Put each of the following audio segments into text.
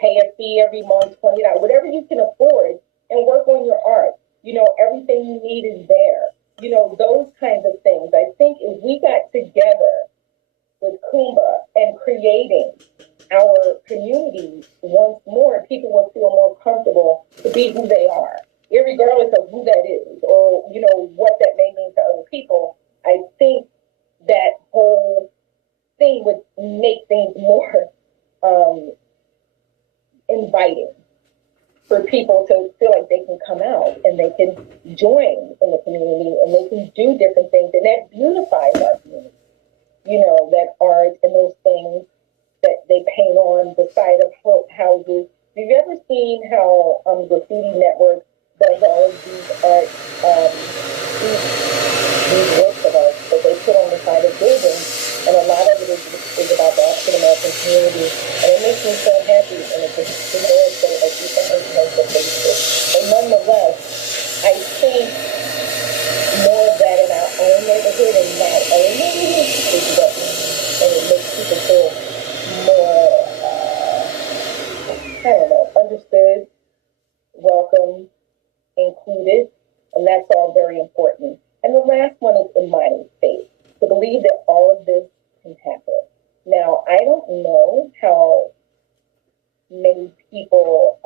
pay a fee every month, $20, whatever you can afford, and work on your art. Everything you need is there. Those kinds of things. I think if we got together with Kumba and creating our community once more, people will feel more comfortable to be who they are, irregardless of who that is or, what that may mean to other people. I think that whole thing would make things more inviting for people to feel like they can come out and they can join in the community and they can do different things. And that beautifies our community. That art and those things that they paint on the side of houses. Have you ever seen how Graffiti Network does all of these art, these works of art that they put on the side of buildings? And a lot of it is about the African American community. And it makes me so happy. And it's just so like you sometimes know the Facebook. But nonetheless, I think more of that in our own neighborhood and not our neighborhood is what, and it makes people feel more, understood, welcome, included, and that's all very important. And the last one is Imani's faith, to believe that all of this can happen. Now, I don't know how many people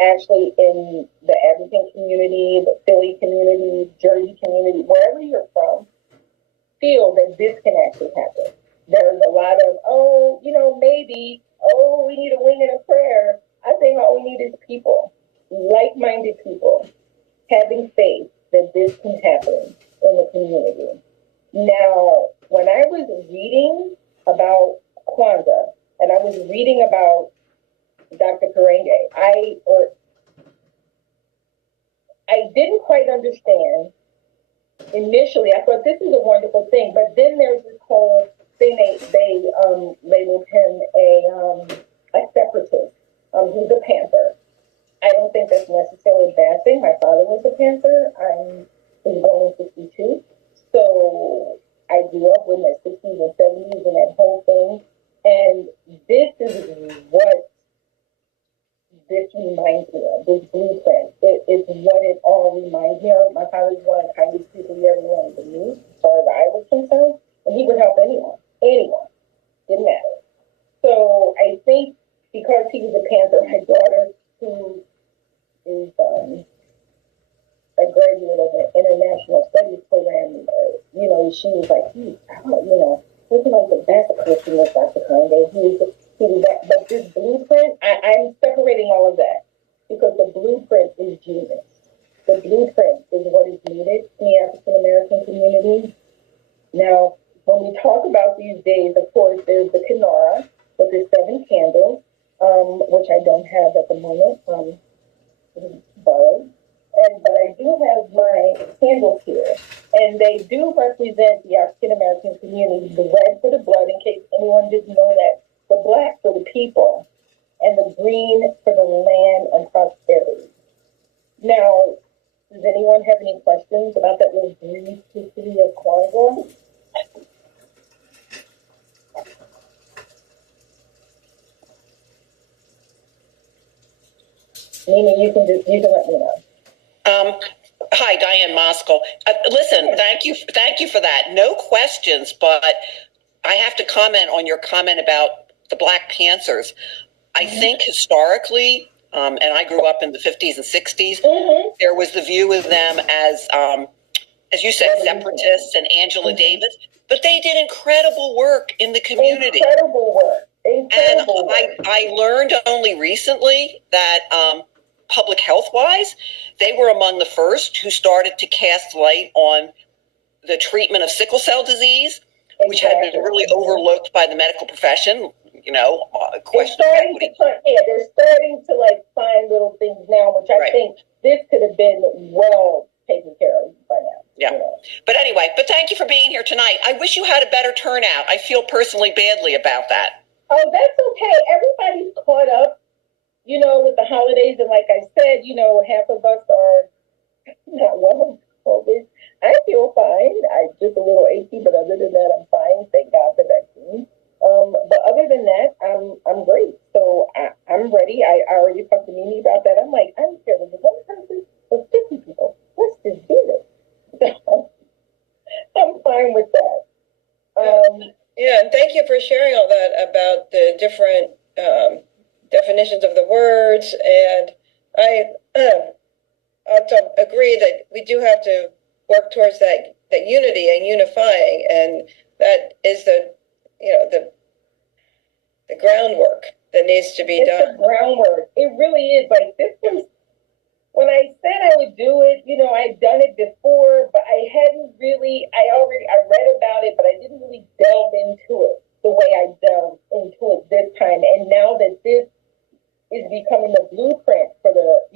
actually in the Edmonton community, the Philly community, Jersey community, wherever you're from, feel that this can actually happen. There's a lot of, maybe, we need a wing and a prayer. I think all we need is people, like-minded people, having faith that this can happen in the community. Now, when I was reading about Kwanzaa, and I was reading about Dr. Karenge, I didn't quite understand. Initially, I thought this is a wonderful thing, but then there's this whole thing they labeled him a separatist. He's a Panther. I don't think that's necessarily a bad thing. My father was a Panther. I was born in 62. So I grew up in the 60s and 70s and that whole thing. And this is what this reminds me of, this blueprint. It's what it all reminds me of. My father was one of the kindest people you ever wanted to meet, as far as I was concerned. And he would help anyone. Didn't matter. So I think because he was a Panther, my daughter, who is a graduate of an international studies program, she was like, looking like the best person was Dr. Kanye. He was that. But this blueprint, I'm separating all of that because the blueprint is genius. The blueprint is what is needed in the African American community. Now, when we talk about these days, of course, there's the Kinara with the 7 candles, which I don't have at the moment, borrowed. But I do have my candles here, and they do represent the African American community. The red for the blood, in case anyone didn't know that, the black for the people, and the green for the land and prosperity. Now, does anyone have any questions about that little brief history of Kwanzaa? Nina, you can let me know. Hi, Diane Moskal. Listen, thank you for that. No questions, but I have to comment on your comment about the Black Panthers. I think historically, and I grew up in the 50s and 60s, there was the view of them as you said, separatists and Angela Davis, but they did incredible work in the community. Incredible work. And I learned only recently that public health-wise, they were among the first who started to cast light on the treatment of sickle cell disease, which had been really overlooked by the medical profession. Question of equity. They're starting to find little things now, which I think this could have been well taken care of by now. Yeah. But anyway, thank you for being here tonight. I wish you had a better turnout. I feel personally badly about that. Oh, that's okay. Everybody's caught up, with the holidays. And like I said, half of us are not well with COVID. I feel fine. I'm just a little achy, but other than that, I'm fine. Thank God for vaccines. But other than that, I'm great. So I'm ready. I already talked to Mimi about that. I'm like, I'm scared of the one person with 50 people. Let's just do this. I'm fine with that. Yeah, and thank you for sharing all that about the different definitions of the words. And I also agree that we do have to work towards that unity and unifying, and that is the groundwork that needs to be done. It's the groundwork. It really is. Like, this was, when I said I would do it, I'd done it before, but I hadn't really, I read about it, but I didn't really delve into it the way I delved into it this time. And now that this is becoming the blueprint for the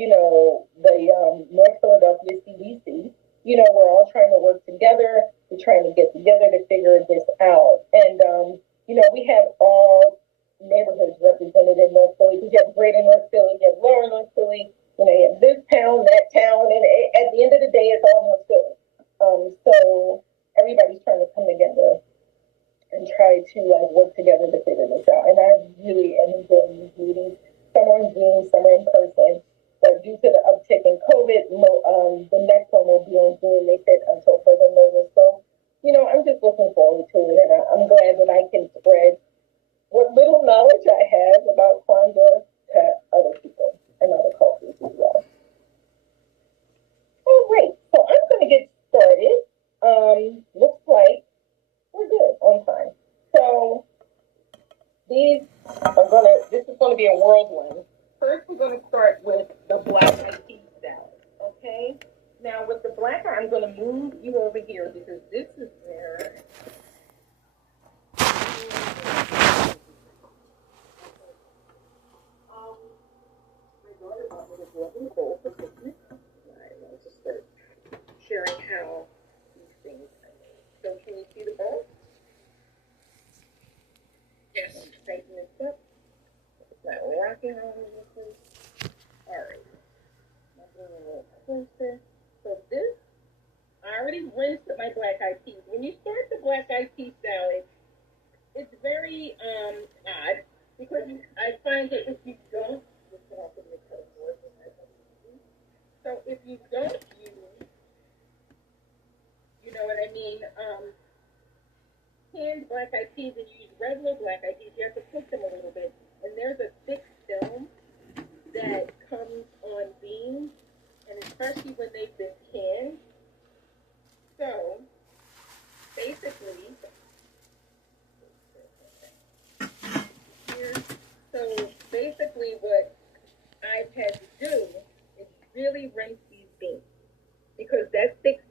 North Philadelphia CDC, we're all trying to work together. We're trying to get together to figure this out. And, we have all neighborhoods represented in North Philly. You have Greater North Philly, you have Lower North Philly, you have this town, that town, and at the end of the day, it's all North Philly. So everybody's trying to come together and try to work together to figure this out. And I really am enjoying these meetings. Some are on Zoom, some are in person. But due to the uptick in COVID, the next one will be on Zoom. They said until further notice. So, I'm just looking forward to it, and I'm glad that I can spread what little knowledge I have about Kwanzaa to other people and other cultures as well. All right, so I'm going to get started. Looks like we're good on time. So this is going to be a whirlwind. First, we're going to start with the black eyed peas salad. Okay? Now, with the black eye, I'm going to move you over here because this is where my daughter bought me this lovely bowl for Christmas. I want to start sharing how these things are made. So, can you see the bowl? Yes. Tighten this up. It's not rocking all over the place. All right. I'm bring it a little closer. So this, I already rinsed my black eyed peas. When you start the black eyed pea salad, it's very odd because I find that if you don't, so if you don't use, you know what I mean, canned black eyed peas and you use regular black eyed peas, you have to cook them a little bit. And there's a thick film that comes on beans, and especially when they've been canned. So basically, what I've had to do is really rinse these beans because that thick